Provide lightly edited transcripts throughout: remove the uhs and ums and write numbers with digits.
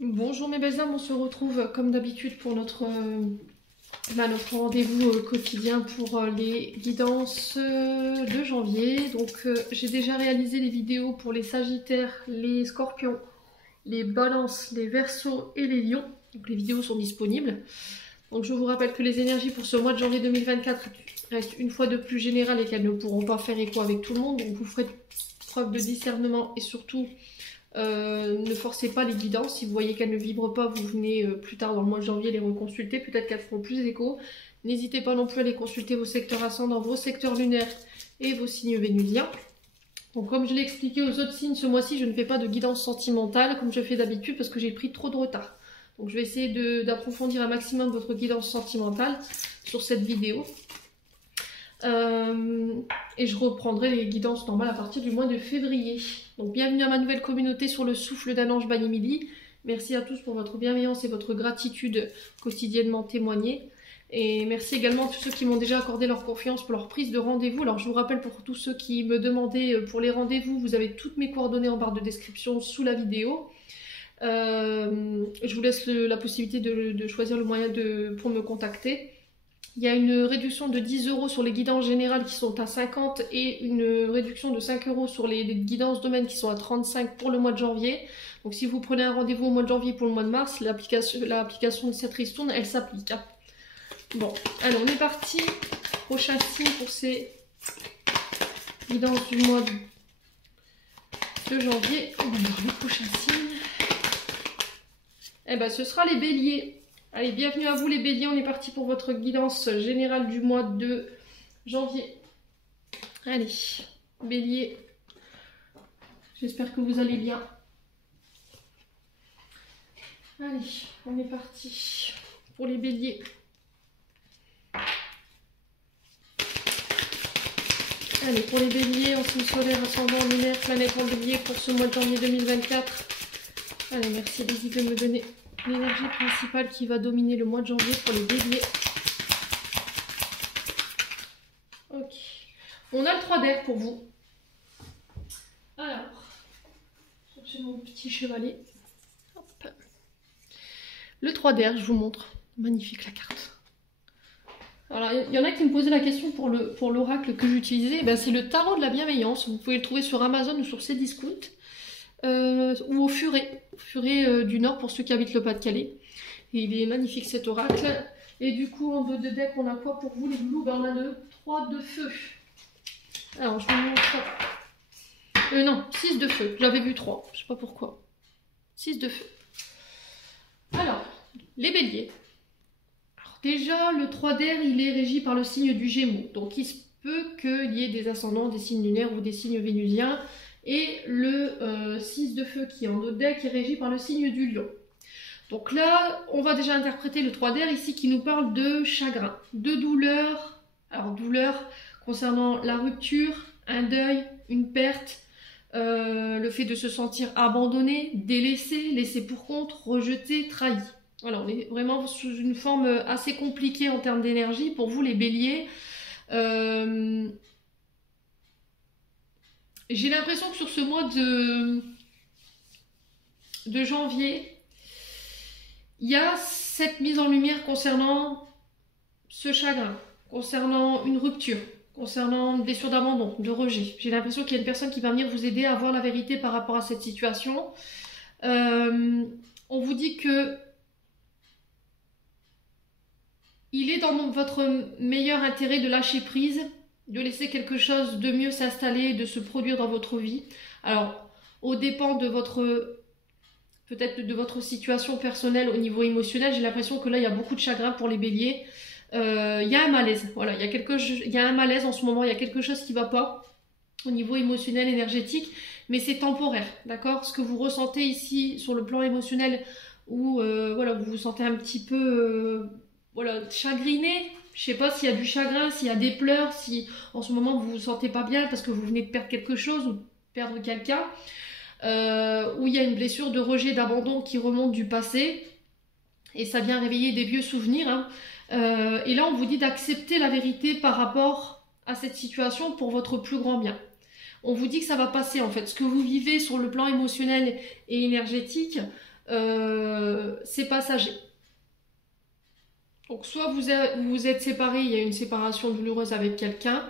Bonjour mes belles âmes, on se retrouve comme d'habitude pour notre rendez-vous quotidien pour les guidances de janvier. Donc j'ai déjà réalisé les vidéos pour les sagittaires, les scorpions, les balances, les verseaux et les lions. Donc les vidéos sont disponibles. Donc je vous rappelle que les énergies pour ce mois de janvier 2024 restent une fois de plus générales et qu'elles ne pourront pas faire écho avec tout le monde. Donc vous ferez preuve de discernement et surtout ne forcez pas les guidances. Si vous voyez qu'elles ne vibrent pas, vous venez plus tard dans le mois de janvier les reconsulter. Peut-être qu'elles feront plus d'écho. N'hésitez pas non plus à aller consulter vos secteurs ascendants, vos secteurs lunaires et vos signes vénusiens. Donc comme je l'ai expliqué aux autres signes, ce mois-ci, je ne fais pas de guidance sentimentale comme je fais d'habitude parce que j'ai pris trop de retard. Donc je vais essayer d'approfondir un maximum votre guidance sentimentale sur cette vidéo. Et je reprendrai les guidances normales à partir du mois de février. Donc bienvenue à ma nouvelle communauté sur le souffle d'un ange Banimili. Merci à tous pour votre bienveillance et votre gratitude quotidiennement témoignée. Et merci également à tous ceux qui m'ont déjà accordé leur confiance pour leur prise de rendez-vous. Alors je vous rappelle pour tous ceux qui me demandaient pour les rendez-vous, vous avez toutes mes coordonnées en barre de description sous la vidéo. Je vous laisse la possibilité de choisir le moyen pour me contacter. Il y a une réduction de 10 € sur les guidances générales qui sont à 50 et une réduction de 5 € sur les guidances domaines qui sont à 35 pour le mois de janvier. Donc si vous prenez un rendez-vous au mois de janvier pour le mois de mars, l'application de cette ristourne, elle s'applique. Bon, alors on est parti. Prochain signe pour ces guidances du mois de janvier. On va voir le prochain signe. Eh ben, ce sera les béliers. Allez, bienvenue à vous les béliers, on est parti pour votre guidance générale du mois de janvier. Allez, bélier, j'espère que vous allez bien. Allez, on est parti pour les béliers. Allez, pour les béliers, en signe solaire, ascendant, lunaire, planète en bélier pour ce mois de janvier 2024. Allez, merci Daisy de me donner l'énergie principale qui va dominer le mois de janvier pour les béliers. Ok. On a le 3 d'air pour vous. Alors, cherchez mon petit chevalet. Hop. Le 3 d'air, je vous montre. Magnifique la carte. Alors, il y en a qui me posaient la question pour l'oracle que j'utilisais. Ben, c'est le tarot de la bienveillance. Vous pouvez le trouver sur Amazon ou sur Cdiscount. Ou au Furet du Nord pour ceux qui habitent le Pas-de-Calais. Et il est magnifique cet oracle. Et du coup, en dos de deck, on a quoi pour vous les loulous? Ben, on a le 3 de feu. Alors, je vous montre. Non, 6 de feu. J'avais vu 3. Je sais pas pourquoi. 6 de feu. Alors, les béliers. Alors, déjà, le 3 d'air, il est régi par le signe du Gémeaux. Donc, il se peut qu'il y ait des ascendants, des signes lunaires ou des signes vénusiens. Et le 6 de feu qui est en dos de deck est régi par le signe du lion. Donc là, on va déjà interpréter le 3 d'air ici qui nous parle de chagrin, de douleur. Alors douleur concernant la rupture, un deuil, une perte, le fait de se sentir abandonné, délaissé, laissé pour compte, rejeté, trahi. Voilà, on est vraiment sous une forme assez compliquée en termes d'énergie pour vous les béliers. J'ai l'impression que sur ce mois de janvier, il y a cette mise en lumière concernant ce chagrin, concernant une rupture, concernant une blessure d'abandon, de rejet. J'ai l'impression qu'il y a une personne qui va venir vous aider à voir la vérité par rapport à cette situation. On vous dit que il est dans votre meilleur intérêt de lâcher prise, de laisser quelque chose de mieux s'installer, de se produire dans votre vie. Alors, au dépend de peut-être de votre situation personnelle au niveau émotionnel, j'ai l'impression que là, il y a beaucoup de chagrin pour les béliers. Il y a un malaise, voilà, il y a un malaise en ce moment, il y a quelque chose qui ne va pas au niveau émotionnel, énergétique, mais c'est temporaire, d'accord? Ce que vous ressentez ici sur le plan émotionnel, où voilà, vous vous sentez un petit peu voilà, chagriné. Je sais pas s'il y a du chagrin, s'il y a des pleurs, si en ce moment vous vous sentez pas bien parce que vous venez de perdre quelque chose ou de perdre quelqu'un, où il y a une blessure de rejet, d'abandon qui remonte du passé et ça vient réveiller des vieux souvenirs. Hein. Et là on vous dit d'accepter la vérité par rapport à cette situation pour votre plus grand bien. On vous dit que ça va passer en fait. Ce que vous vivez sur le plan émotionnel et énergétique, c'est passager. Donc soit vous êtes séparés, il y a une séparation douloureuse avec quelqu'un,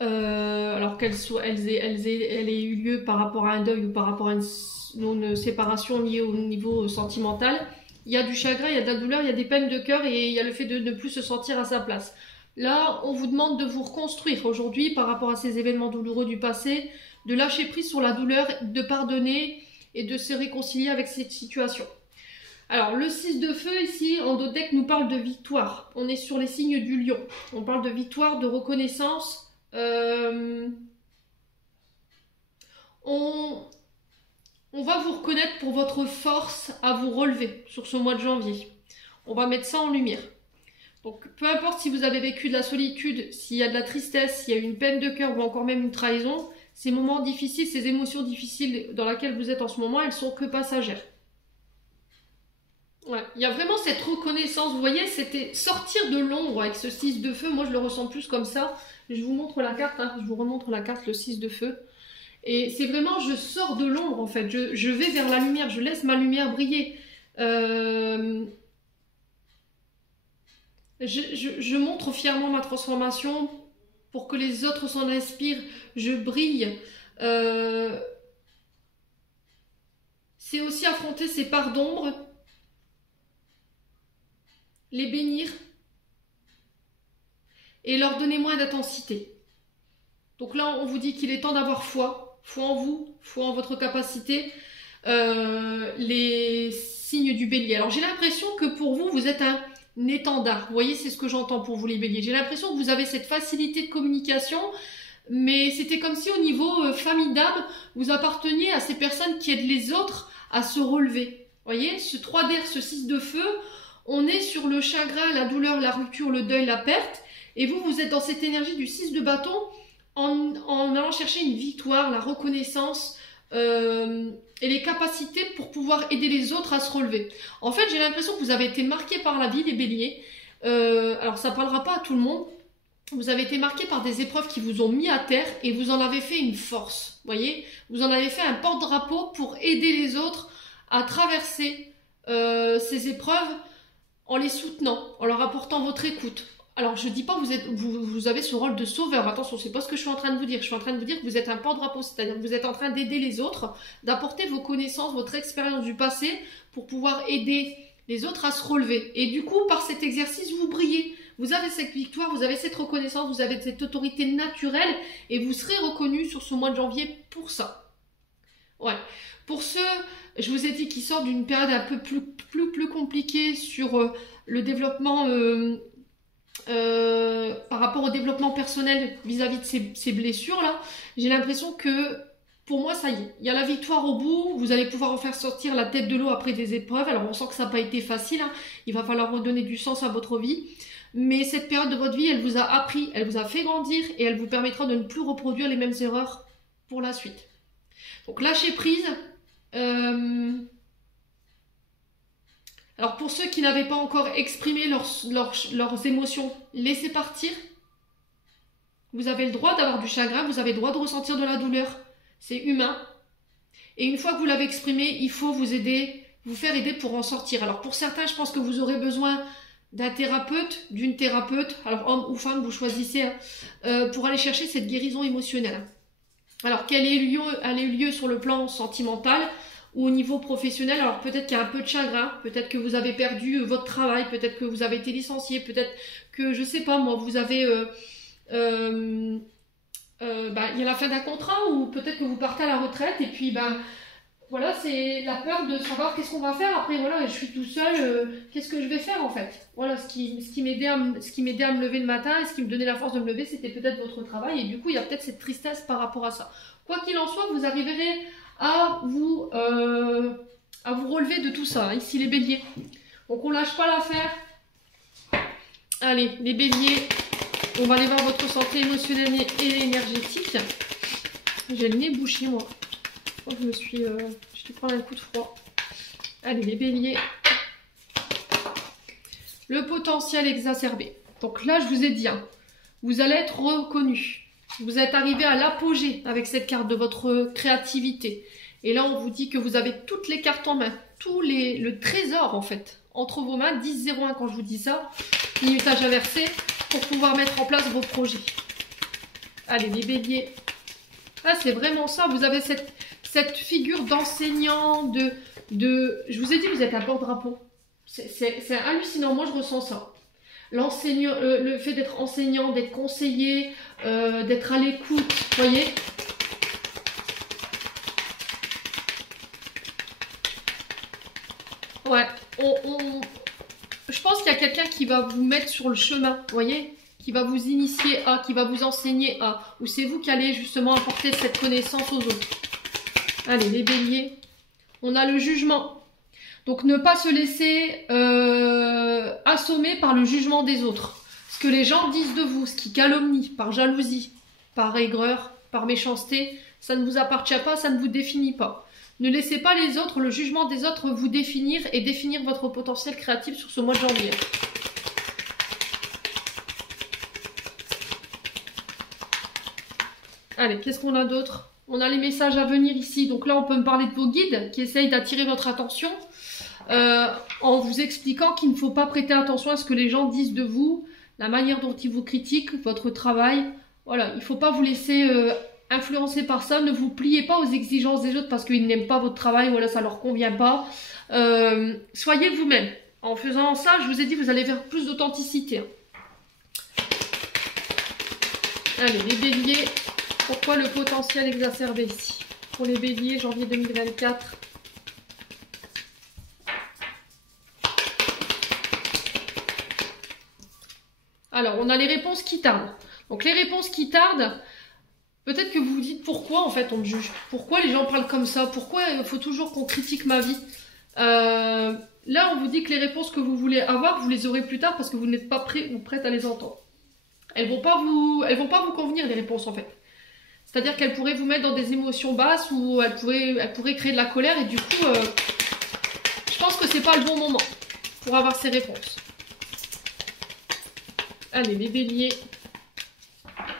alors qu'elle ait eu lieu par rapport à un deuil ou par rapport à une séparation liée au niveau sentimental. Il y a du chagrin, il y a de la douleur, il y a des peines de cœur et il y a le fait de ne plus se sentir à sa place. Là, on vous demande de vous reconstruire aujourd'hui par rapport à ces événements douloureux du passé, de lâcher prise sur la douleur, de pardonner et de se réconcilier avec cette situation. Alors, le 6 de feu, ici, en dos de deck, nous parle de victoire. On est sur les signes du lion. On parle de victoire, de reconnaissance. On va vous reconnaître pour votre force à vous relever sur ce mois de janvier. On va mettre ça en lumière. Donc, peu importe si vous avez vécu de la solitude, s'il y a de la tristesse, s'il y a une peine de cœur ou encore même une trahison, ces moments difficiles, ces émotions difficiles dans lesquelles vous êtes en ce moment, elles sont que passagères. Ouais, il y a vraiment cette reconnaissance, vous voyez, c'était sortir de l'ombre avec ce 6 de feu, moi je le ressens plus comme ça. Je vous montre la carte, hein, je vous remontre la carte, le 6 de feu. Et c'est vraiment, je sors de l'ombre en fait, je vais vers la lumière, je laisse ma lumière briller. Je montre fièrement ma transformation pour que les autres s'en inspirent, je brille. C'est aussi affronter ces parts d'ombre, les bénir et leur donner moins d'intensité. Donc là, on vous dit qu'il est temps d'avoir foi en vous, foi en votre capacité, les signes du bélier. Alors j'ai l'impression que pour vous, vous êtes un étendard. Vous voyez, c'est ce que j'entends pour vous les béliers. J'ai l'impression que vous avez cette facilité de communication, mais c'était comme si au niveau famille d'âme, vous apparteniez à ces personnes qui aident les autres à se relever. Vous voyez, ce 3 d'air, ce 6 de feu, on est sur le chagrin, la douleur, la rupture, le deuil, la perte. Et vous, vous êtes dans cette énergie du 6 de bâton en allant chercher une victoire, la reconnaissance et les capacités pour pouvoir aider les autres à se relever. En fait, j'ai l'impression que vous avez été marqué par la vie, les béliers. Alors, ça ne parlera pas à tout le monde. Vous avez été marqué par des épreuves qui vous ont mis à terre et vous en avez fait une force. Vous voyez, vous en avez fait un porte-drapeau pour aider les autres à traverser ces épreuves en les soutenant, en leur apportant votre écoute. Alors, je ne dis pas que vous avez ce rôle de sauveur. Attention, c'est pas ce que je suis en train de vous dire. Je suis en train de vous dire que vous êtes un porte-drapeau, c'est-à-dire que vous êtes en train d'aider les autres, d'apporter vos connaissances, votre expérience du passé pour pouvoir aider les autres à se relever. Et du coup, par cet exercice, vous brillez. Vous avez cette victoire, vous avez cette reconnaissance, vous avez cette autorité naturelle et vous serez reconnu sur ce mois de janvier pour ça. Ouais. Pour ceux, je vous ai dit, qui sortent d'une période un peu plus compliquée sur le développement, par rapport au développement personnel vis-à-vis de ces blessures-là, j'ai l'impression que, pour moi, ça y est, il y a la victoire au bout, vous allez pouvoir en faire sortir la tête de l'eau après des épreuves. Alors, on sent que ça n'a pas été facile, hein. Il va falloir redonner du sens à votre vie. Mais cette période de votre vie, elle vous a appris, elle vous a fait grandir et elle vous permettra de ne plus reproduire les mêmes erreurs pour la suite. Donc, lâchez prise. Alors pour ceux qui n'avaient pas encore exprimé leurs émotions, laissez partir. Vous avez le droit d'avoir du chagrin, vous avez le droit de ressentir de la douleur. C'est humain. Et une fois que vous l'avez exprimé, il faut vous aider, vous faire aider pour en sortir. Alors pour certains, je pense que vous aurez besoin d'un thérapeute, d'une thérapeute, alors homme ou femme, vous choisissez, hein, pour aller chercher cette guérison émotionnelle. Alors qu'elle ait eu lieu sur le plan sentimental ou au niveau professionnel, alors peut-être qu'il y a un peu de chagrin, peut-être que vous avez perdu votre travail, peut-être que vous avez été licencié, peut-être que, je sais pas moi, vous avez... il y a la fin d'un contrat ou peut-être que vous partez à la retraite et puis voilà, c'est la peur de savoir qu'est-ce qu'on va faire après. Voilà, je suis tout seul, qu'est-ce que je vais faire en fait. Voilà, ce qui m'aidait à me lever le matin et ce qui me donnait la force de me lever, c'était peut-être votre travail et du coup il y a peut-être cette tristesse par rapport à ça. Quoi qu'il en soit, vous arriverez à vous relever de tout ça, hein, ici les béliers. Donc on lâche pas l'affaire. Allez, les béliers, on va aller voir votre santé émotionnelle et énergétique. J'ai le nez bouché moi. Je dû prendre un coup de froid. Allez, les béliers. Le potentiel exacerbé. Donc là, je vous ai dit, hein, vous allez être reconnu. Vous êtes arrivé à l'apogée avec cette carte de votre créativité. Et là, on vous dit que vous avez toutes les cartes en main le trésor en fait entre vos mains. 10-01 quand je vous dis ça, minutage inversé, pour pouvoir mettre en place vos projets. Allez les béliers, ah c'est vraiment ça, vous avez cette figure d'enseignant, je vous ai dit vous êtes un porte-drapeau, c'est hallucinant, moi je ressens ça. L'enseignant, le fait d'être enseignant, d'être conseiller, d'être à l'écoute, voyez. Ouais, je pense qu'il y a quelqu'un qui va vous mettre sur le chemin, voyez, qui va vous initier à, qui va vous enseigner à, ou c'est vous qui allez justement apporter cette connaissance aux autres. Allez, les béliers, on a le jugement. Donc ne pas se laisser assommer par le jugement des autres. Ce que les gens disent de vous, ce qui calomnie, par jalousie, par aigreur, par méchanceté, ça ne vous appartient pas, ça ne vous définit pas. Ne laissez pas les autres, le jugement des autres vous définir et définir votre potentiel créatif sur ce mois de janvier. Allez, qu'est-ce qu'on a d'autre? On a les messages à venir ici. Donc là, on peut me parler de vos guides qui essayent d'attirer votre attention en vous expliquant qu'il ne faut pas prêter attention à ce que les gens disent de vous, la manière dont ils vous critiquent, votre travail. Voilà, il ne faut pas vous laisser influencer par ça. Ne vous pliez pas aux exigences des autres parce qu'ils n'aiment pas votre travail, voilà, ça ne leur convient pas. Soyez vous-même. En faisant ça, je vous ai dit, vous allez vers plus d'authenticité. Allez, les béliers. Pourquoi le potentiel exacerbé ici? Pour les béliers, janvier 2024. Alors, on a les réponses qui tardent. Donc, les réponses qui tardent, peut-être que vous vous dites pourquoi, en fait, on me juge. Pourquoi les gens parlent comme ça? Pourquoi il faut toujours qu'on critique ma vie? Là, on vous dit que les réponses que vous voulez avoir, vous les aurez plus tard parce que vous n'êtes pas prêt ou prête à les entendre. Elles vont pas vous convenir, les réponses, en fait. C'est-à-dire qu'elles pourraient vous mettre dans des émotions basses ou elles pourraient créer de la colère et du coup, je pense que c'est pas le bon moment pour avoir ces réponses. Allez, les béliers.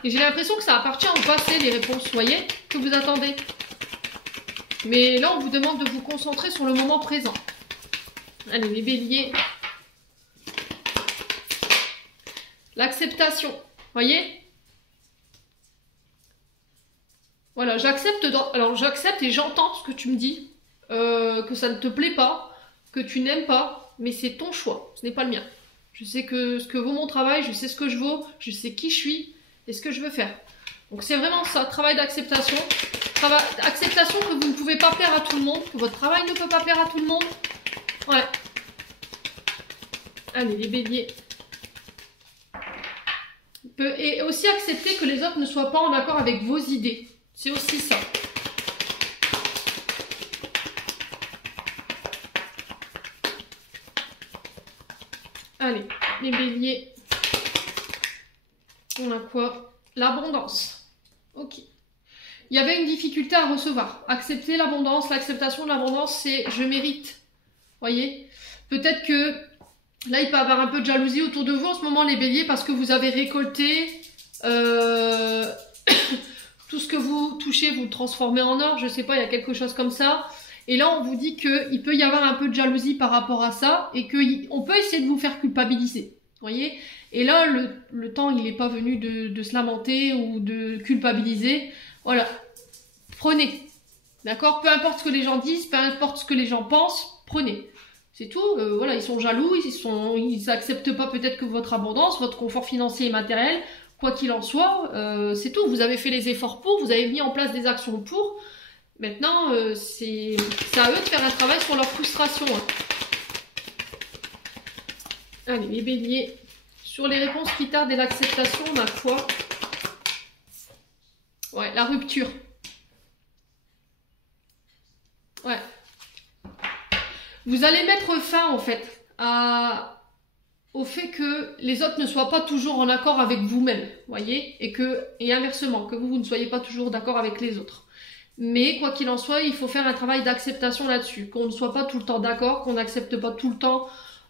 Et j'ai l'impression que ça appartient au passé, les réponses, voyez, que vous attendez. Mais là, on vous demande de vous concentrer sur le moment présent. Allez, les béliers. L'acceptation, voyez. Voilà, j'accepte et j'entends ce que tu me dis, que ça ne te plaît pas, que tu n'aimes pas, mais c'est ton choix, ce n'est pas le mien. Je sais ce que vaut mon travail, je sais ce que je vaux, je sais qui je suis et ce que je veux faire. Donc c'est vraiment ça, travail d'acceptation. Acceptation que vous ne pouvez pas plaire à tout le monde, que votre travail ne peut pas plaire à tout le monde. Ouais. Allez, les béliers. Et aussi accepter que les autres ne soient pas en accord avec vos idées. C'est aussi ça. Allez, les béliers. On a quoi? L'abondance. Ok. Il y avait une difficulté à recevoir. Accepter l'abondance, l'acceptation de l'abondance, c'est je mérite. Voyez? Peut-être que là, il peut y avoir un peu de jalousie autour de vous en ce moment, les béliers, parce que vous avez récolté... tout ce que vous touchez, vous le transformez en or, je sais pas, il y a quelque chose comme ça. Et là, on vous dit qu'il peut y avoir un peu de jalousie par rapport à ça et qu'on peut essayer de vous faire culpabiliser. Voyez? Et là, le temps, il n'est pas venu de se lamenter ou de culpabiliser. Voilà. Prenez. D'accord? Peu importe ce que les gens disent, peu importe ce que les gens pensent, prenez. C'est tout. Voilà, ils sont jaloux, ils n'acceptent pas peut-être que votre abondance, votre confort financier et matériel. Quoi qu'il en soit, c'est tout. Vous avez fait les efforts pour, vous avez mis en place des actions pour. Maintenant, c'est à eux de faire un travail sur leur frustration. Hein. Allez, les béliers. Sur les réponses qui tardent et l'acceptation, on a quoi? Ouais, la rupture. Ouais. Vous allez mettre fin, en fait, au fait que les autres ne soient pas toujours en accord avec vous-même, voyez, et inversement, que vous ne soyez pas toujours d'accord avec les autres. Mais quoi qu'il en soit, il faut faire un travail d'acceptation là-dessus, qu'on ne soit pas tout le temps d'accord, qu'on n'accepte pas tout le temps,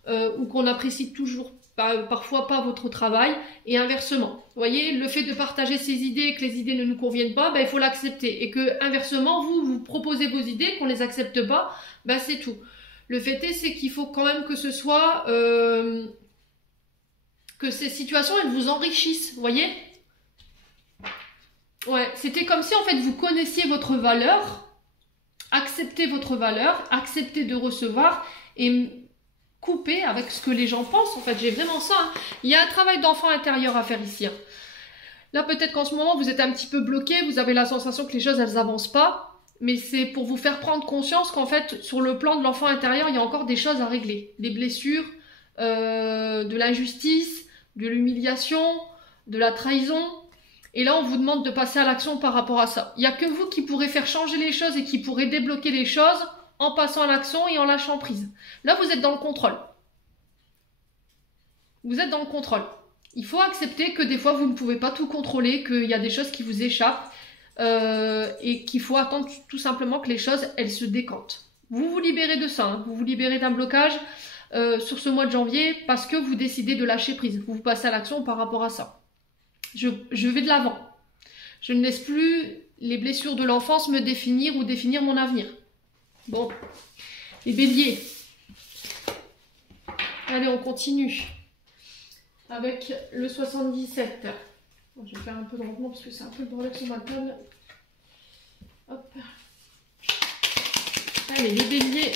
ou qu'on apprécie toujours parfois pas votre travail, et inversement. Vous voyez, le fait de partager ses idées et que les idées ne nous conviennent pas, ben, il faut l'accepter, et que inversement, vous proposez vos idées, qu'on les accepte pas, ben, c'est tout. Le fait est, c'est qu'il faut quand même que ce soit... que ces situations, elles vous enrichissent, vous voyez? Ouais, c'était comme si en fait vous connaissiez votre valeur, acceptez votre valeur, acceptez de recevoir et couper avec ce que les gens pensent. En fait, j'ai vraiment ça. Hein. Il y a un travail d'enfant intérieur à faire ici. Hein. Là, peut-être qu'en ce moment, vous êtes un petit peu bloqué, vous avez la sensation que les choses, elles avancent pas. Mais c'est pour vous faire prendre conscience qu'en fait, sur le plan de l'enfant intérieur, il y a encore des choses à régler. Des blessures, de l'injustice, de l'humiliation, de la trahison. Et là, on vous demande de passer à l'action par rapport à ça. Il n'y a que vous qui pourrez faire changer les choses et qui pourrez débloquer les choses en passant à l'action et en lâchant prise. Là, vous êtes dans le contrôle. Vous êtes dans le contrôle. Il faut accepter que des fois, vous ne pouvez pas tout contrôler, qu'il y a des choses qui vous échappent et qu'il faut attendre tout simplement que les choses, elles se décantent. Vous vous libérez de ça. Hein. Vous vous libérez d'un blocage sur ce mois de janvier parce que vous décidez de lâcher prise. Vous passez à l'action par rapport à ça. Je vais de l'avant. Je ne laisse plus les blessures de l'enfance me définir ou définir mon avenir. Bon, les béliers. Allez, on continue. Avec le 77. Bon, je vais faire un peu de rangement parce que c'est un peu le bordel sur ma table. Hop. Allez, les béliers.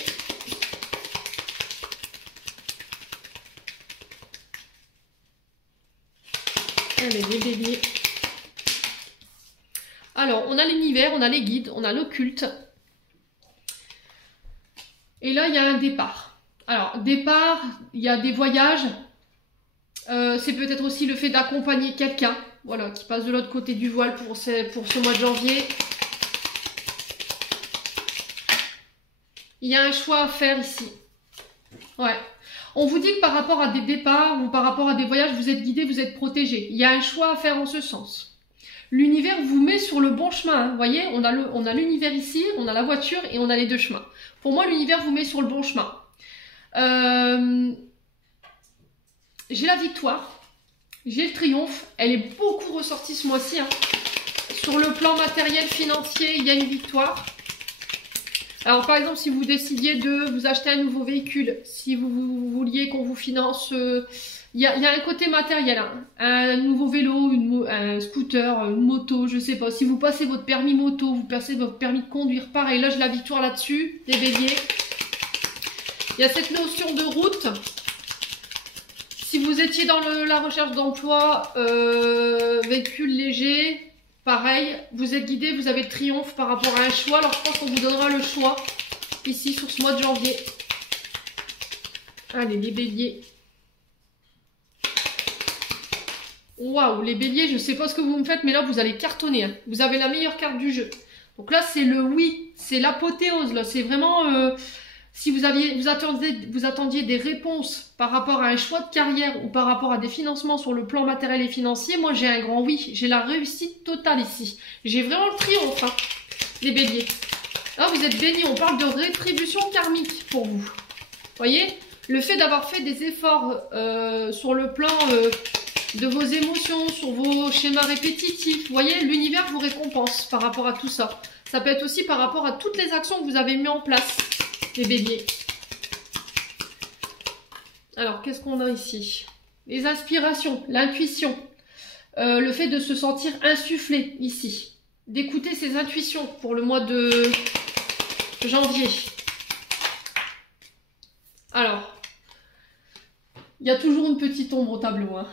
Allez, les béliers. Alors, on a l'univers, on a les guides, on a l'occulte. Et là, il y a un départ. Alors, départ, il y a des voyages. C'est peut-être aussi le fait d'accompagner quelqu'un, voilà, qui passe de l'autre côté du voile pour ce mois de janvier. Il y a un choix à faire ici. Ouais. On vous dit que par rapport à des départs ou par rapport à des voyages, vous êtes guidé, vous êtes protégé. Il y a un choix à faire en ce sens. L'univers vous met sur le bon chemin. Hein. Vous voyez, on a l'univers ici, on a la voiture et on a les deux chemins. Pour moi, l'univers vous met sur le bon chemin. J'ai la victoire, j'ai le triomphe. Elle est beaucoup ressortie ce mois-ci. Hein. Sur le plan matériel, financier, il y a une victoire. Alors par exemple, si vous décidiez de vous acheter un nouveau véhicule, si vous vouliez qu'on vous finance, il y a un côté matériel, hein. Un nouveau vélo, un scooter, une moto, je sais pas. Si vous passez votre permis moto, vous passez votre permis de conduire, pareil, là j'ai la victoire là-dessus, les béliers. Il y a cette notion de route. Si vous étiez dans la recherche d'emploi, véhicule léger, pareil, vous êtes guidé, vous avez le triomphe par rapport à un choix. Alors je pense qu'on vous donnera le choix ici sur ce mois de janvier. Allez, les béliers. Waouh, les béliers, je ne sais pas ce que vous me faites, mais là vous allez cartonner. Hein. Vous avez la meilleure carte du jeu. Donc là c'est le oui, c'est l'apothéose. Là, c'est vraiment... si vous attendiez des réponses par rapport à un choix de carrière ou par rapport à des financements sur le plan matériel et financier, moi j'ai un grand oui. J'ai la réussite totale ici. J'ai vraiment le triomphe, hein, les béliers. Là vous êtes bénis, on parle de rétribution karmique pour vous. Vous voyez, le fait d'avoir fait des efforts sur le plan de vos émotions, sur vos schémas répétitifs, vous voyez, l'univers vous récompense par rapport à tout ça. Ça peut être aussi par rapport à toutes les actions que vous avez mises en place. Les béliers. Alors, qu'est-ce qu'on a ici? Les inspirations, l'intuition, le fait de se sentir insufflé ici, d'écouter ses intuitions pour le mois de janvier. Alors, il y a toujours une petite ombre au tableau. Hein.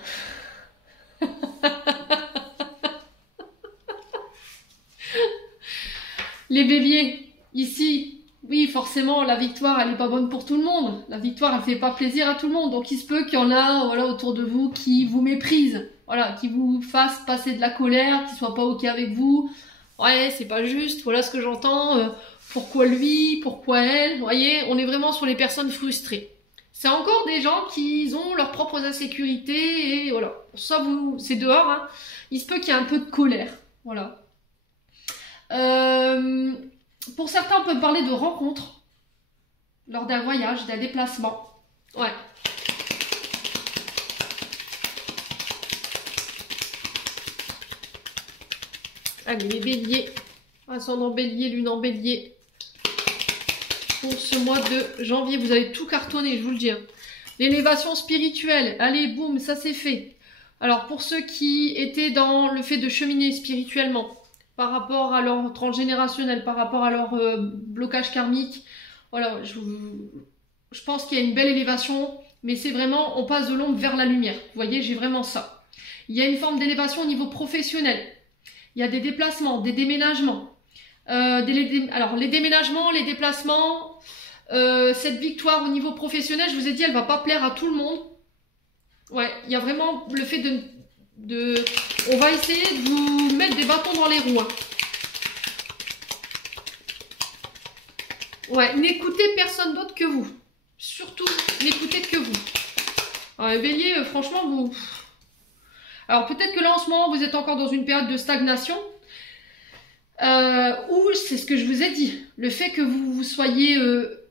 Les béliers, ici, oui, forcément, la victoire, elle n'est pas bonne pour tout le monde. La victoire, elle ne fait pas plaisir à tout le monde. Donc, il se peut qu'il y en a voilà, autour de vous qui vous méprisent. Voilà, qui vous fassent passer de la colère, qui ne soient pas OK avec vous. Ouais, c'est pas juste, voilà ce que j'entends. Pourquoi lui, pourquoi elle? Vous voyez, on est vraiment sur les personnes frustrées. C'est encore des gens qui ont leurs propres insécurités. Et voilà, ça, c'est dehors. Hein. Il se peut qu'il y ait un peu de colère. Voilà. Pour certains, on peut parler de rencontres lors d'un voyage, d'un déplacement. Ouais. Allez, les béliers. Ascendant bélier, lune en bélier. pour ce mois de janvier. Vous allez tout cartonner, je vous le dis. L'élévation spirituelle, allez, boum, ça c'est fait. Alors, pour ceux qui étaient dans le fait de cheminer spirituellement, par rapport à leur transgénérationnel, par rapport à leur blocage karmique, voilà, je pense qu'il y a une belle élévation, mais c'est vraiment, on passe de l'ombre vers la lumière. Vous voyez, j'ai vraiment ça. Il y a une forme d'élévation au niveau professionnel. Il y a des déplacements, des déménagements. Alors, les déménagements, les déplacements, cette victoire au niveau professionnel, je vous ai dit, elle va pas plaire à tout le monde. Ouais, il y a vraiment le fait on va essayer de vous mettre des bâtons dans les roues. Hein. Ouais, n'écoutez personne d'autre que vous. Surtout, n'écoutez que vous. Alors, les béliers, franchement, vous... Alors, peut-être que là, en ce moment, vous êtes encore dans une période de stagnation. Ou, c'est ce que je vous ai dit, le fait que vous soyez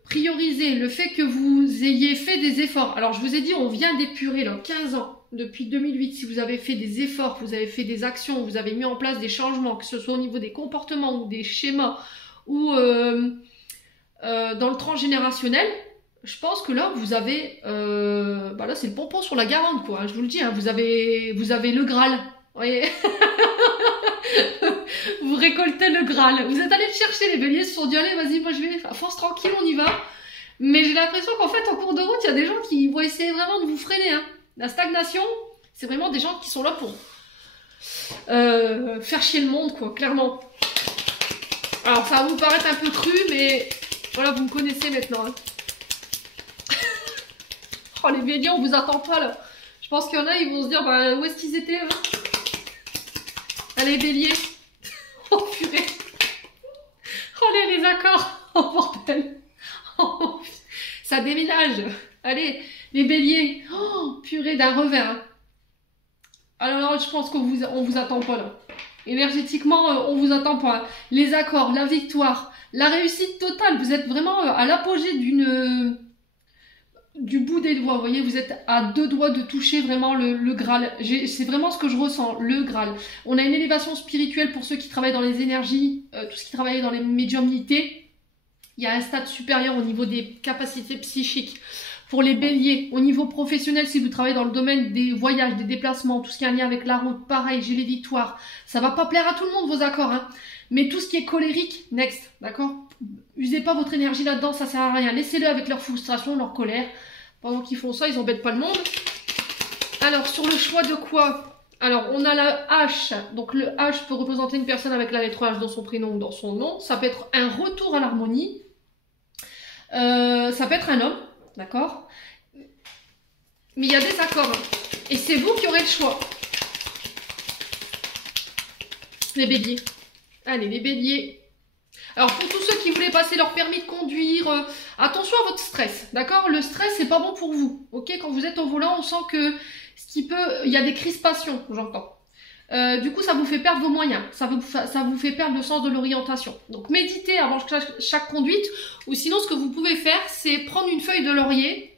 priorisé, le fait que vous ayez fait des efforts. Alors, je vous ai dit, on vient d'épurer, là, 15 ans. Depuis 2008, si vous avez fait des efforts, vous avez fait des actions, vous avez mis en place des changements, que ce soit au niveau des comportements ou des schémas, ou dans le transgénérationnel, je pense que là, vous avez... bah là, c'est le pompon sur la Garonne, quoi. Hein, je vous le dis, hein, vous avez le Graal. Vous voyez. Vous récoltez le Graal. Vous êtes allés le chercher, les béliers se sont dit, allez, vas-y, moi je vais, force tranquille, on y va. Mais j'ai l'impression qu'en fait, en cours de route, il y a des gens qui vont essayer vraiment de vous freiner. Hein. La stagnation, c'est vraiment des gens qui sont là pour faire chier le monde, quoi, clairement. Alors, ça va vous paraître un peu cru, mais voilà, vous me connaissez maintenant. Hein. Oh, les béliers, on vous attend pas, là. Je pense qu'il y en a, ils vont se dire, bah, où est-ce qu'ils étaient hein. Allez, béliers. Oh, purée. Oh, les accords. Oh, bordel. Oh, ça déménage. Allez, les béliers. Oh, purée d'un revers. Hein. Alors, je pense qu'on vous attend pas, là. Énergétiquement, on vous attend pas. Les accords, la victoire, la réussite totale. Vous êtes vraiment à l'apogée du bout des doigts. Vous voyez, vous êtes à 2 doigts de toucher vraiment le Graal. C'est vraiment ce que je ressens, le Graal. On a une élévation spirituelle pour ceux qui travaillent dans les énergies, tout ce qui travaille dans les médiumnités. Il y a un stade supérieur au niveau des capacités psychiques. Pour les béliers, au niveau professionnel, si vous travaillez dans le domaine des voyages, des déplacements, tout ce qui a un lien avec la route, pareil, j'ai les victoires. Ça va pas plaire à tout le monde, vos accords, hein. Mais tout ce qui est colérique, next, d'accord? Usez pas votre énergie là-dedans, ça sert à rien. Laissez-le avec leur frustration, leur colère. Pendant qu'ils font ça, ils embêtent pas le monde. Alors, sur le choix de quoi? Alors, on a la H. Donc, le H peut représenter une personne avec la lettre H dans son prénom ou dans son nom. Ça peut être un retour à l'harmonie. Ça peut être un homme. D'accord? Mais il y a des accords. Hein. Et c'est vous qui aurez le choix. Les béliers. Allez, les béliers. Alors, pour tous ceux qui voulaient passer leur permis de conduire, attention à votre stress. D'accord? Le stress, c'est pas bon pour vous. Ok? Quand vous êtes au volant, on sent que il y a des crispations, j'entends. Du coup, ça vous fait perdre vos moyens. Ça vous fait perdre le sens de l'orientation. Donc, méditez avant chaque conduite. Ou sinon, ce que vous pouvez faire, c'est prendre une feuille de laurier.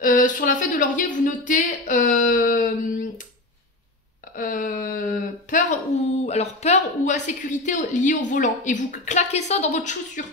Sur la feuille de laurier, vous notez peur ou insécurité liée au volant. Et vous claquez ça dans votre chaussure.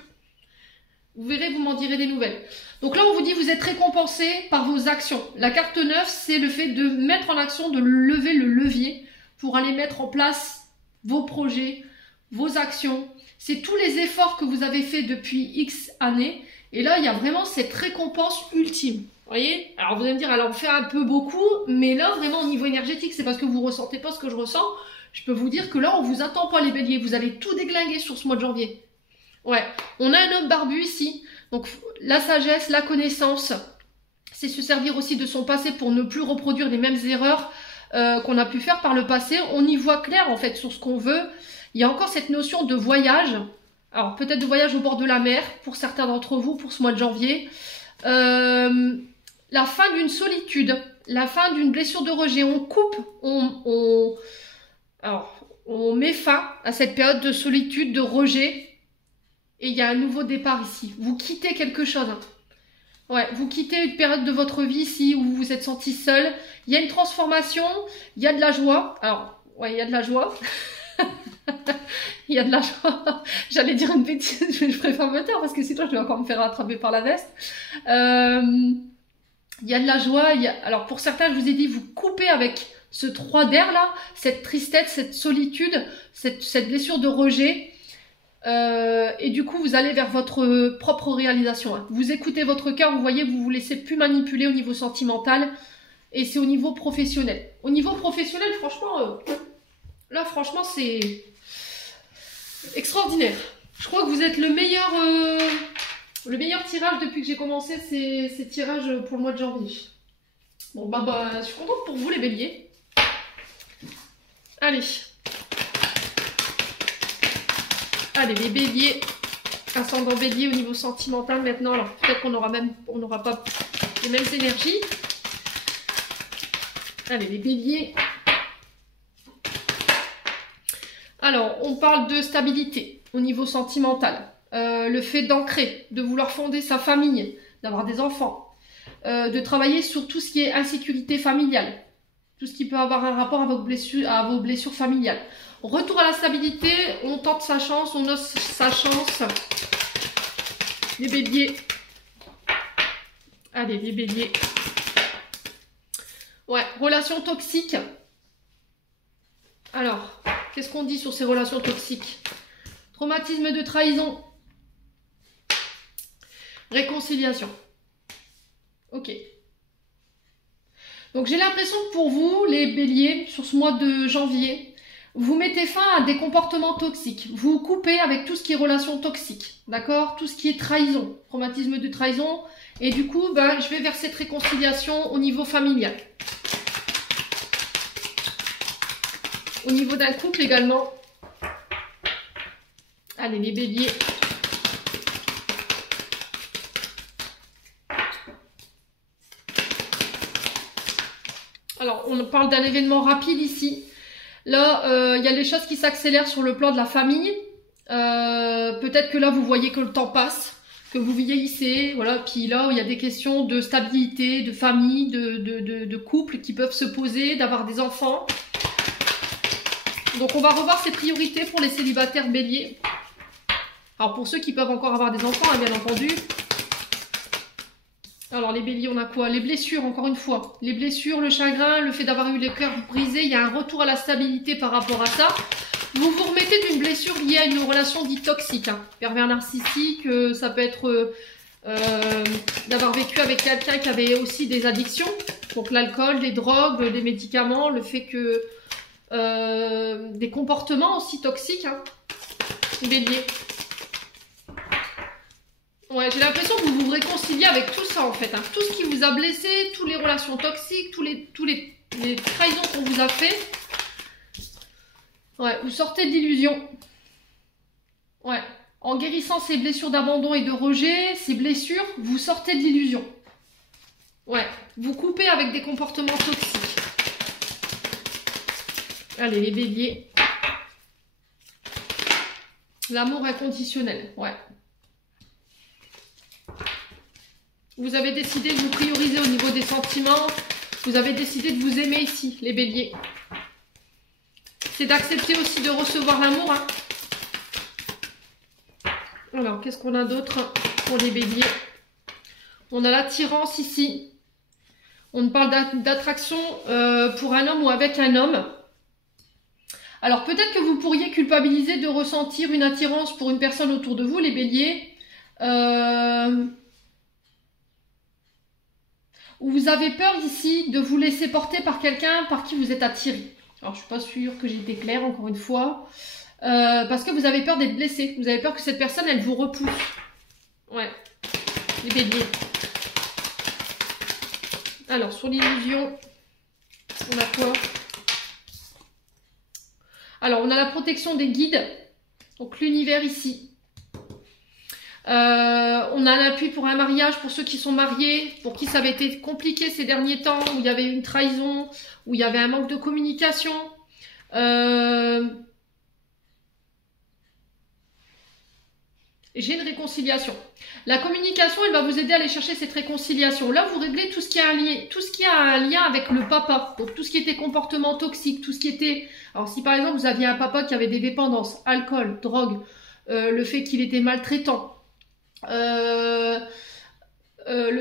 Vous verrez, vous m'en direz des nouvelles. Donc là, on vous dit, vous êtes récompensé par vos actions. La carte 9, c'est le fait de mettre en action, de lever le levier pour aller mettre en place vos projets, vos actions. C'est tous les efforts que vous avez fait depuis X années. Et là, il y a vraiment cette récompense ultime. Vous voyez? Alors, vous allez me dire, alors on fait un peu beaucoup, mais là, vraiment, au niveau énergétique, c'est parce que vous ressentez pas ce que je ressens. Je peux vous dire que là, on vous attend pas, les béliers. Vous allez tout déglinguer sur ce mois de janvier. Ouais. On a un homme barbu ici. Donc, la sagesse, la connaissance, c'est se servir aussi de son passé pour ne plus reproduire les mêmes erreurs qu'on a pu faire par le passé. On y voit clair, en fait, sur ce qu'on veut. Il y a encore cette notion de voyage. Alors, peut-être de voyage au bord de la mer, pour certains d'entre vous, pour ce mois de janvier. La fin d'une solitude, la fin d'une blessure de rejet. On coupe, on met fin à cette période de solitude, de rejet. Et il y a un nouveau départ ici. Vous quittez quelque chose. Hein. Ouais, vous quittez une période de votre vie ici où vous vous êtes senti seul. Il y a une transformation, il y a de la joie. Alors, ouais, il y a de la joie. Il y a de la joie. J'allais dire une bêtise, je préfère me taire parce que sinon je vais encore me faire attraper par la veste. Il y a de la joie. Alors pour certains, je vous ai dit, vous coupez avec ce 3 d'air là, cette tristesse, cette solitude, cette blessure de rejet. Et du coup, vous allez vers votre propre réalisation. Hein. Vous écoutez votre cœur, vous voyez, vous vous laissez plus manipuler au niveau sentimental. Et c'est au niveau professionnel. Au niveau professionnel, franchement, là, franchement, c'est extraordinaire. Je crois que vous êtes le meilleur tirage depuis que j'ai commencé ces tirages pour le mois de janvier. Bon, bah, je suis contente pour vous, les béliers. Allez. Allez, les béliers. Ascendant bélier au niveau sentimental maintenant. Alors, peut-être qu'on n'aura pas les mêmes énergies. Allez, les béliers. Alors, on parle de stabilité au niveau sentimental. Le fait d'ancrer, de vouloir fonder sa famille, d'avoir des enfants, de travailler sur tout ce qui est insécurité familiale, tout ce qui peut avoir un rapport à vos blessures familiales. Retour à la stabilité, on tente sa chance, on ose sa chance. Les béliers. Allez, les béliers. Ouais, relations toxiques. Alors, qu'est-ce qu'on dit sur ces relations toxiques? Traumatisme de trahison. Réconciliation. Ok. Donc j'ai l'impression que pour vous, les béliers, sur ce mois de janvier, vous mettez fin à des comportements toxiques. Vous coupez avec tout ce qui est relations toxiques. D'accord? Tout ce qui est trahison. Traumatisme de trahison. Et du coup, ben, je vais vers cette réconciliation au niveau familial. Au niveau d'un couple également. Allez, les béliers. Alors, on parle d'un événement rapide ici. Là, il y a les choses qui s'accélèrent sur le plan de la famille. Peut-être que là, vous voyez que le temps passe, que vous vieillissez. Voilà. Puis là, il y a des questions de stabilité, de famille, de couple qui peuvent se poser, d'avoir des enfants. Donc, on va revoir ses priorités pour les célibataires béliers. Alors, pour ceux qui peuvent encore avoir des enfants, hein, bien entendu. Alors, les béliers, on a quoi? Les blessures, encore une fois. Les blessures, le chagrin, le fait d'avoir eu les cœurs brisés. Il y a un retour à la stabilité par rapport à ça. Vous vous remettez d'une blessure liée à une relation dite toxique. Hein. Pervers narcissique, ça peut être d'avoir vécu avec quelqu'un qui avait aussi des addictions. Donc, l'alcool, les drogues, les médicaments, le fait que... des comportements aussi toxiques. Hein. Bélier. Ouais, j'ai l'impression que vous vous réconciliez avec tout ça en fait. Hein. Tout ce qui vous a blessé, toutes les relations toxiques, tous les trahisons qu'on vous a fait. Ouais, vous sortez de l'illusion. Ouais. En guérissant ces blessures d'abandon et de rejet, ces blessures, vous sortez de l'illusion. Ouais. Vous coupez avec des comportements toxiques. Allez, les béliers. L'amour inconditionnel. Ouais. Vous avez décidé de vous prioriser au niveau des sentiments. Vous avez décidé de vous aimer ici, les béliers. C'est d'accepter aussi de recevoir l'amour. Hein. Alors, qu'est-ce qu'on a d'autre pour les béliers? On a l'attirance ici. On parle d'attraction pour un homme ou avec un homme. Alors, peut-être que vous pourriez culpabiliser de ressentir une attirance pour une personne autour de vous, les béliers. Vous avez peur ici de vous laisser porter par quelqu'un par qui vous êtes attiré. Alors, je suis pas sûre que j'ai été claire, encore une fois. Parce que vous avez peur d'être blessé. Vous avez peur que cette personne, elle vous repousse. Ouais. Les béliers. Alors, sur l'illusion, on a quoi? Alors, on a la protection des guides. Donc, l'univers ici. On a un appui pour un mariage pour ceux qui sont mariés, pour qui ça avait été compliqué ces derniers temps, où il y avait une trahison, où il y avait un manque de communication. Et j'ai une réconciliation. La communication, elle va vous aider à aller chercher cette réconciliation. Là, vous réglez tout ce qui a un lien avec le papa. Donc, tout ce qui était comportement toxique, tout ce qui était... Alors, si par exemple, vous aviez un papa qui avait des dépendances, alcool, drogue, le fait qu'il était maltraitant, le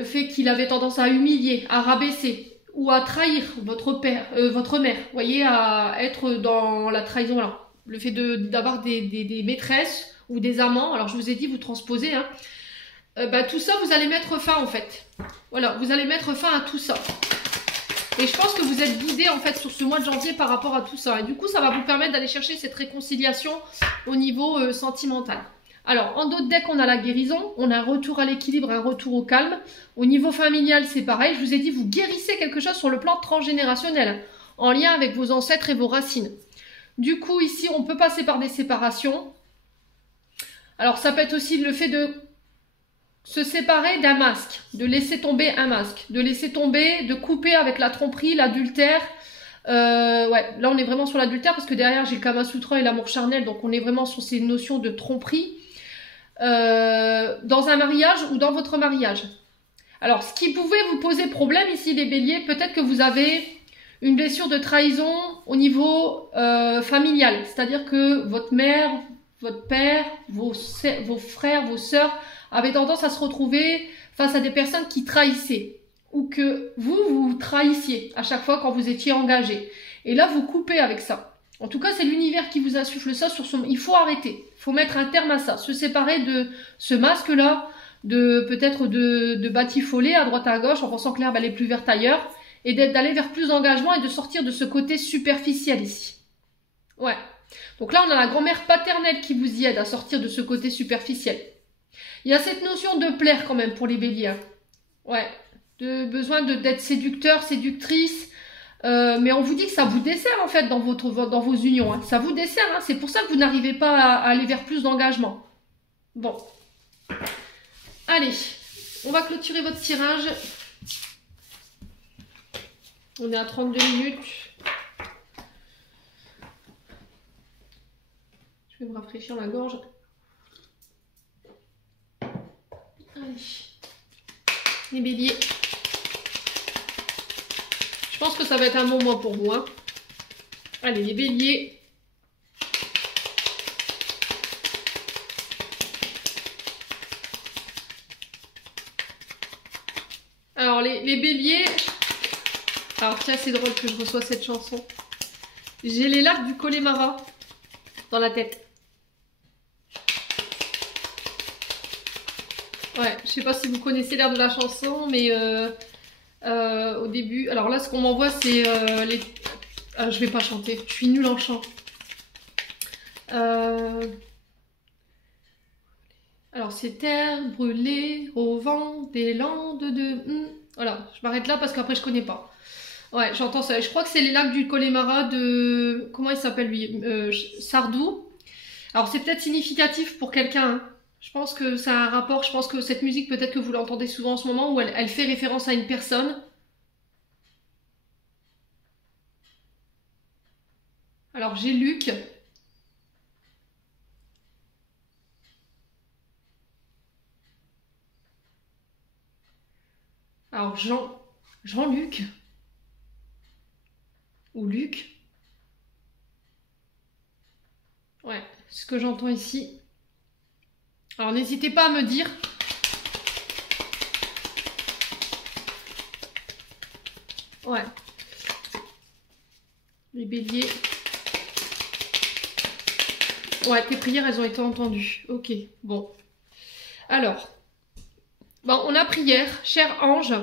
fait qu'il avait tendance à humilier, à rabaisser ou à trahir votre mère, vous voyez, à être dans la trahison là. Le fait d'avoir des maîtresses ou des amants, alors je vous ai dit, vous transposez, hein. Tout ça, vous allez mettre fin en fait. Voilà, vous allez mettre fin à tout ça. Et je pense que vous êtes guidé en fait sur ce mois de janvier par rapport à tout ça. Et du coup, ça va vous permettre d'aller chercher cette réconciliation au niveau sentimental. Alors, en dos de deck, on a la guérison, on a un retour à l'équilibre, un retour au calme. Au niveau familial, c'est pareil. Je vous ai dit, vous guérissez quelque chose sur le plan transgénérationnel, en lien avec vos ancêtres et vos racines. Du coup, ici, on peut passer par des séparations. Alors, ça peut être aussi le fait de se séparer d'un masque, de laisser tomber un masque, de laisser tomber, de couper avec la tromperie, l'adultère. Ouais, là, on est vraiment sur l'adultère parce que derrière, j'ai le Kama Sutra et l'amour charnel. Donc, on est vraiment sur ces notions de tromperie. Dans un mariage ou dans votre mariage. Alors, ce qui pouvait vous poser problème ici, les béliers, peut-être que vous avez une blessure de trahison au niveau familial. C'est-à-dire que votre mère, votre père, vos frères, vos sœurs avaient tendance à se retrouver face à des personnes qui trahissaient. Ou que vous trahissiez à chaque fois quand vous étiez engagé. Et là, vous coupez avec ça. En tout cas, c'est l'univers qui vous insuffle ça sur son... Il faut arrêter. Il faut mettre un terme à ça. Se séparer de ce masque-là, peut-être de batifoler à droite à gauche en pensant que l'herbe elle est plus verte ailleurs. Et d'aller vers plus d'engagement et de sortir de ce côté superficiel ici. Ouais. Donc là, on a la grand-mère paternelle qui vous y aide à sortir de ce côté superficiel. Il y a cette notion de plaire quand même pour les béliers. Hein. Ouais. De besoin d'être séducteur, séductrice. Mais on vous dit que ça vous dessert en fait dans vos unions. Hein. Ça vous dessert. Hein. C'est pour ça que vous n'arrivez pas à aller vers plus d'engagement. Bon. Allez. On va clôturer votre tirage. On est à 32 minutes. Je vais me rafraîchir la gorge. Allez. Les béliers. Je pense que ça va être un bon mois pour vous. Hein. Allez, les béliers. Alors, les béliers... Alors, tiens, c'est drôle que je reçois cette chanson. J'ai les lacs du Connemara dans la tête. Ouais, je sais pas si vous connaissez l'air de la chanson, mais... au début, alors là ce qu'on m'envoie c'est les... Ah, je vais pas chanter, je suis nulle en chant. Alors c'est terre brûlée au vent des landes de... Voilà, je m'arrête là parce qu'après je connais pas. Ouais, j'entends ça. Je crois que c'est les lacs du Connemara de... Comment il s'appelle lui Sardou. Alors c'est peut-être significatif pour quelqu'un. Hein. Je pense que ça a un rapport. Je pense que cette musique, peut-être que vous l'entendez souvent en ce moment, où elle fait référence à une personne. Alors j'ai Luc. Alors Jean-Luc. Ou Luc. Ouais, ce que j'entends ici. Alors n'hésitez pas à me dire. Ouais. Les béliers. Ouais, tes prières, elles ont été entendues. Ok, bon. Alors. Bon, on a prière. Cher ange,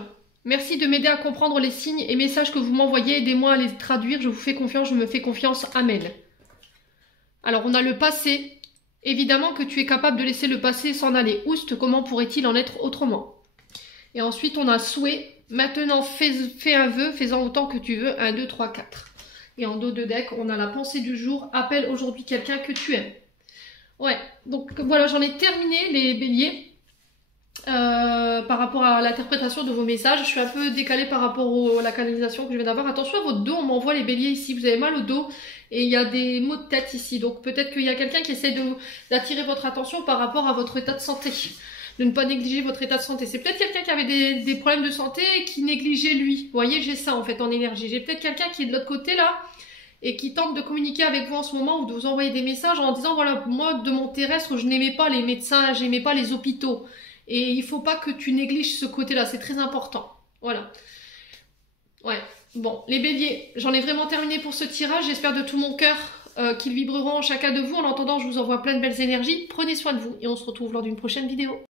merci de m'aider à comprendre les signes et messages que vous m'envoyez. Aidez-moi à les traduire. Je vous fais confiance, je me fais confiance. Amen. Alors, on a le passé. Évidemment que tu es capable de laisser le passé s'en aller. Oust, comment pourrait-il en être autrement? Et ensuite, on a souhait. Maintenant, fais un vœu, fais-en autant que tu veux. 1, 2, 3, 4. Et en dos de deck, on a la pensée du jour. Appelle aujourd'hui quelqu'un que tu aimes. Ouais, donc voilà, j'en ai terminé les béliers. par rapport à l'interprétation de vos messages. Je suis un peu décalée par rapport à la canalisation que je viens d'avoir. Attention à votre dos, on m'envoie les béliers ici, vous avez mal au dos et il y a des maux de tête ici. Donc peut-être qu'il y a quelqu'un qui essaie d'attirer votre attention par rapport à votre état de santé. De ne pas négliger votre état de santé. C'est peut-être quelqu'un qui avait des problèmes de santé et qui négligeait lui. Vous voyez, j'ai ça en fait en énergie. J'ai peut-être quelqu'un qui est de l'autre côté là et qui tente de communiquer avec vous en ce moment ou de vous envoyer des messages en disant voilà, moi de mon terrestre, je n'aimais pas les médecins, j'aimais pas les hôpitaux. Et il faut pas que tu négliges ce côté-là, c'est très important. Voilà. Ouais. Bon, les béliers, j'en ai vraiment terminé pour ce tirage. J'espère de tout mon cœur qu'ils vibreront chacun de vous. En attendant, je vous envoie plein de belles énergies. Prenez soin de vous et on se retrouve lors d'une prochaine vidéo.